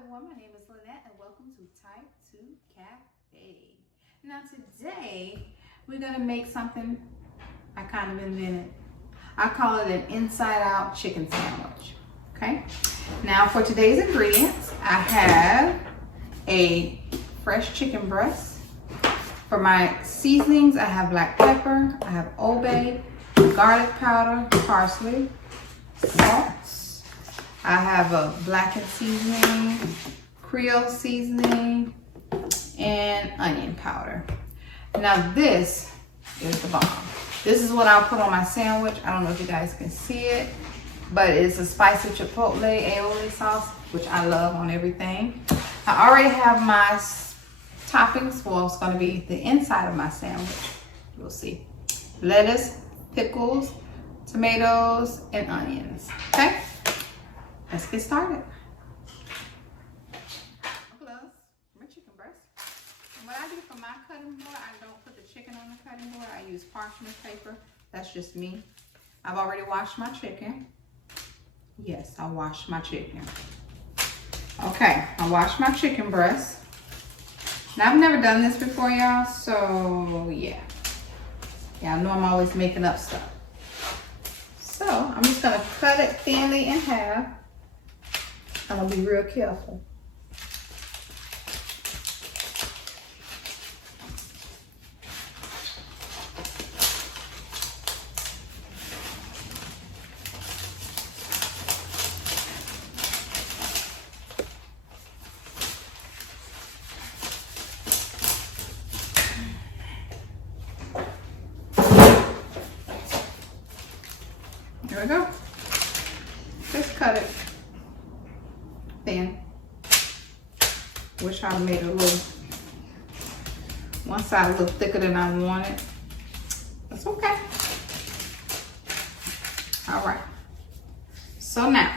everyone, my name is Lynette and welcome to Type 2 Cafe. Now today we're going to make something I kind of invented. I call it an inside out chicken sandwich. Okay, now for today's ingredients I have a fresh chicken breast. For my seasonings I have black pepper, I have Old Bay, garlic powder, parsley, salt. I have a blackened seasoning, Creole seasoning, and onion powder. Now this is the bomb. This is what I'll put on my sandwich. I don't know if you guys can see it, but it's a spicy chipotle aioli sauce, which I love on everything. I already have my toppings. Well, it's going to be the inside of my sandwich. You'll see. Lettuce, pickles, tomatoes, and onions. Okay? Let's get started. Plus, my chicken breast. And what I do for my cutting board, I don't put the chicken on the cutting board. I use parchment paper. That's just me. I've already washed my chicken. Yes, I washed my chicken. Okay, I washed my chicken breast. Now, I've never done this before, y'all, so yeah. Yeah, I know I'm always making up stuff. So, I'm just gonna cut it thinly in half. I'm gonna be real careful. There we go. Just cut it thin. Wish I made it a little, one side a little thicker than I wanted. That's okay. All right. So now,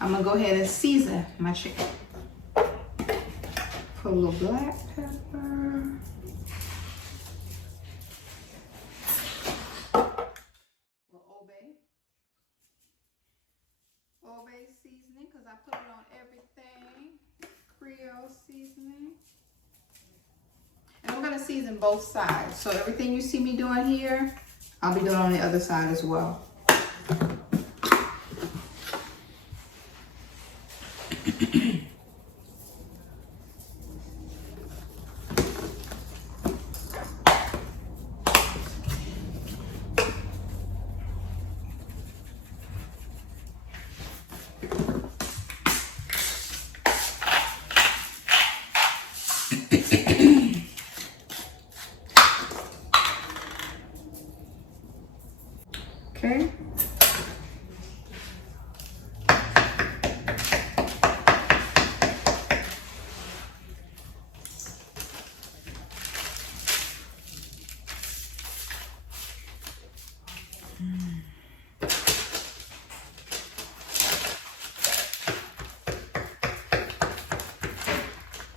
I'm gonna go ahead and season my chicken. Put a little black pepper. Old Bay seasoning, because I put it on everything. Creole seasoning. And I'm going to season both sides. So everything you see me doing here, I'll be doing on the other side as well. Okay.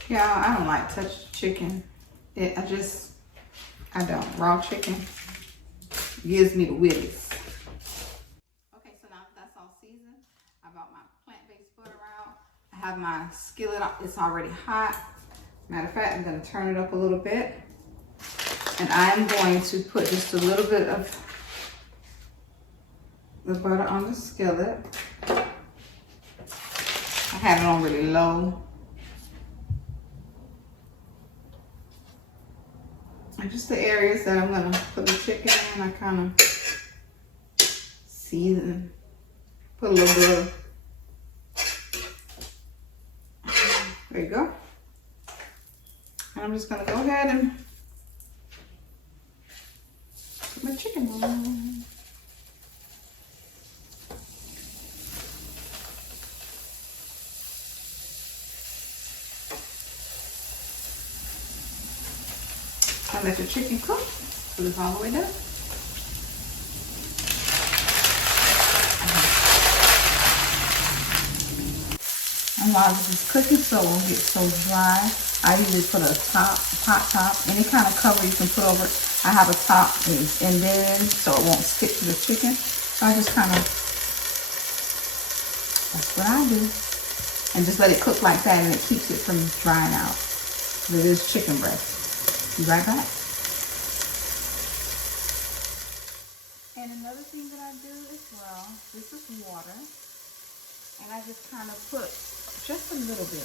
Yeah, I don't like touch chicken. I don't. Raw chicken gives me the willies. Okay, so now that's all seasoned. I brought my plant-based butter out. I have my skillet, it's already hot. Matter of fact, I'm gonna turn it up a little bit. And I'm going to put just a little bit of the butter on the skillet. I have it on really low. And just the areas that I'm gonna put the chicken in, I kind of season. Put a little bit of, there you go. And I'm just gonna go ahead and put my chicken on. I let the chicken cook till it's all the way done. And while this is cooking, so it won't get so dry, I usually put a pot top, any kind of cover you can put over it. I have a top and then so it won't stick to the chicken. So I just kind of That's what I do. And just let it cook like that, and it keeps it from drying out. It is chicken breast. Be right back. And another thing that I do as well, this is water. And I just kind of put just a little bit.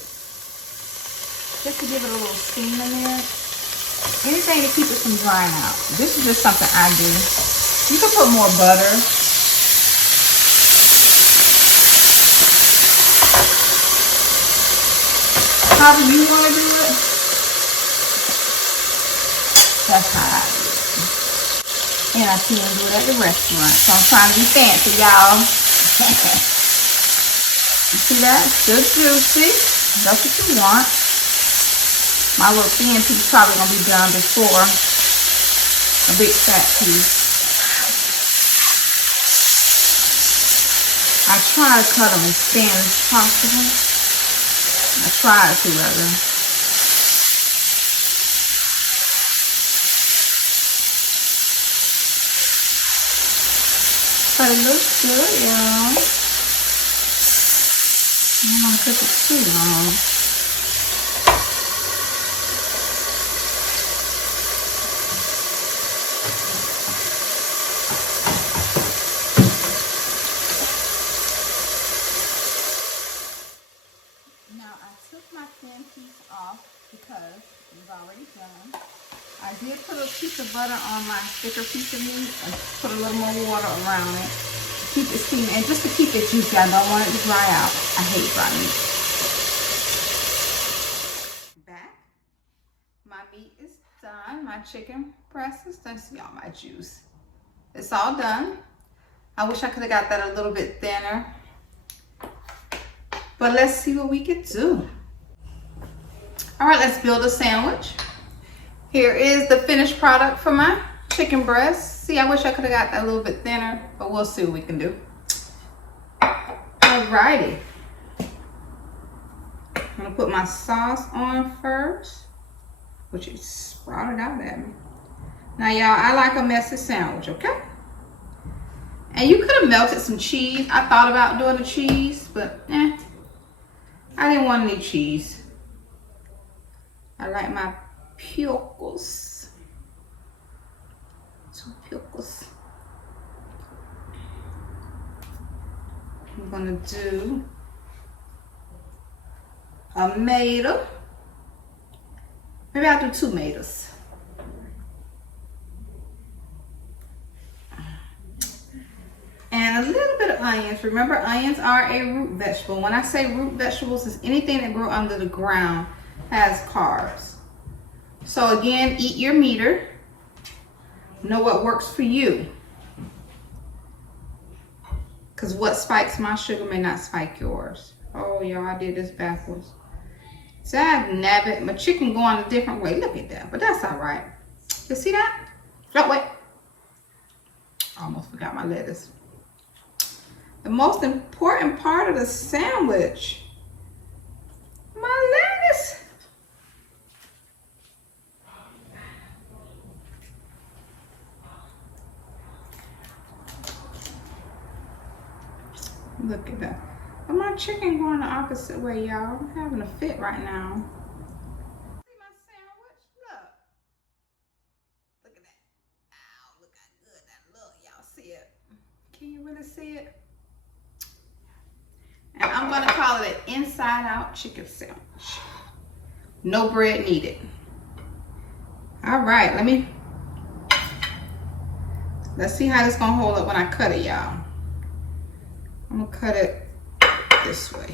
Just to give it a little steam in there. Anything to keep it from drying out. This is just something I do. You can put more butter. However you want to do it. That's how I do it. And I see them do it at the restaurant. So I'm trying to be fancy, y'all. You see that? Good juicy. That's what you want. My little thin piece probably gonna be done before a big fat piece. I try to cut them as thin as possible. I try to rather. But it looks good, y'all. I don't want to cook it too long. Now I took my thin piece off because it was already done. I did put a piece of butter on my thicker piece of meat and put a little more water around it. Keep it steaming, and just to keep it juicy. I don't want it to dry out. I hate dry meat. Back. My meat is done. My chicken breast is done. See all my juice. It's all done. I wish I could have got that a little bit thinner. But let's see what we can do. All right, let's build a sandwich. Here is the finished product for my chicken breast. See, I wish I could have got that a little bit thinner, but we'll see what we can do. Alrighty. I'm gonna put my sauce on first, which is sprouted out at me. Now, y'all, I like a messy sandwich, okay? And you could have melted some cheese. I thought about doing the cheese, but I didn't want any cheese. I like my pickles. Some pickles. I'm gonna do a tomato. Maybe I'll do 2 tomatoes. And a little bit of onions. Remember, onions are a root vegetable. When I say root vegetables, it's anything that grows under the ground has carbs. So again, eat your meter. Know what works for you. Because what spikes my sugar may not spike yours. Oh, y'all, I did this backwards. See, I nab it. My chicken going a different way. Look at that. But that's all right. You see that? Oh, wait. Almost forgot my lettuce. The most important part of the sandwich. My lettuce. Look at that. But my chicken going the opposite way, y'all. I'm having a fit right now. See my sandwich? Look. Look at that. Ow, look how good that look. Y'all see it? Can you really see it? And I'm going to call it an inside-out chicken sandwich. No bread needed. All right, let's see how this going to hold up when I cut it, y'all. I'm going to cut it this way.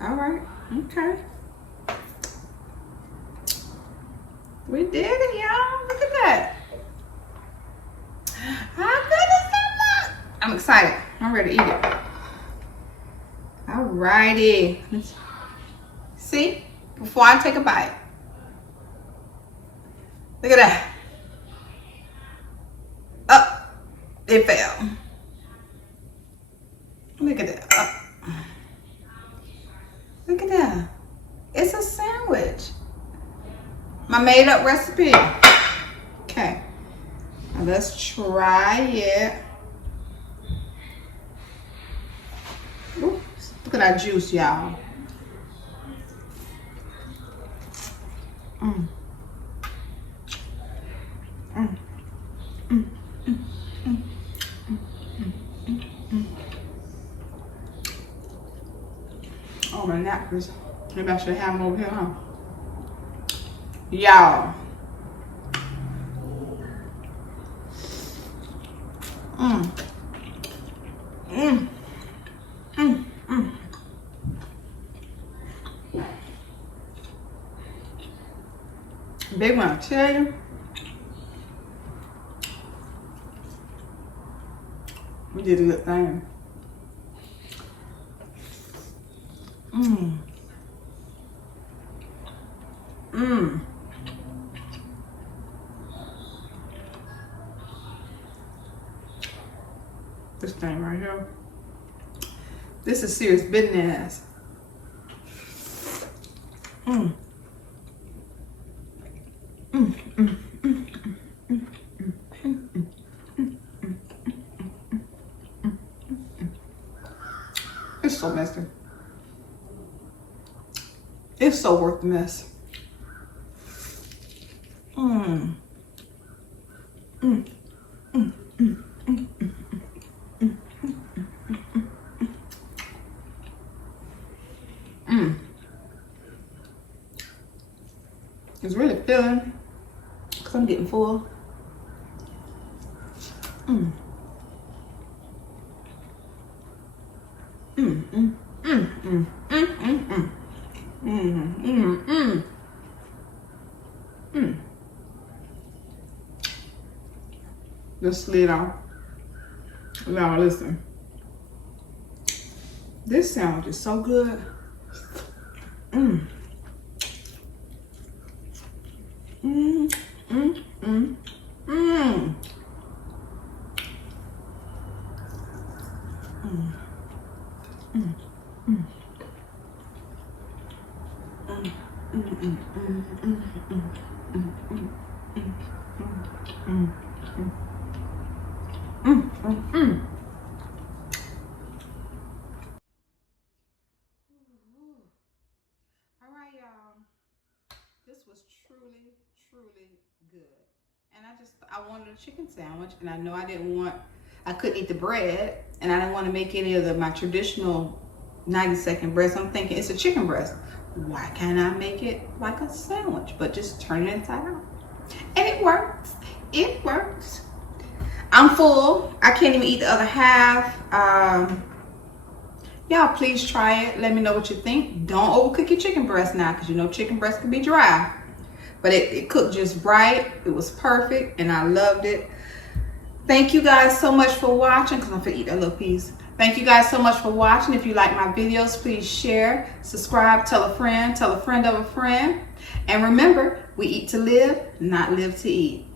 All right, okay. We did it, y'all. Look at that. How good does that look? I'm excited. I'm ready to eat it. All righty. See? Before I take a bite. Look at that. It fell. Look at that. Look at that. It's a sandwich. My made up recipe. Okay. Now let's try it. Oops. Look at that juice, y'all. Oh, my napkins. Maybe I should have them over here, huh? Y'all. Big one, I tell you. We did a good thing. This thing right here. This is serious business. It's so messy. It's so worth the mess. It's really filling because I'm getting full. Just slid off. Now listen. This sandwich is so good. Alright, y'all. This was truly good. And I wanted a chicken sandwich, and I know I couldn't eat the bread, and I didn't want to make any of my traditional 90-second breasts. I'm thinking it's a chicken breast. Why can't I make it like a sandwich, but just turn it inside out? And it works. It works. I'm full. I can't even eat the other half. Y'all, please try it. Let me know what you think. Don't overcook your chicken breast now, because you know chicken breast can be dry. But it cooked just right. It was perfect, and I loved it. Thank you guys so much for watching, because I'm going to eat that little piece. Thank you guys so much for watching. If you like my videos, please share, subscribe, tell a friend of a friend. And remember, we eat to live, not live to eat.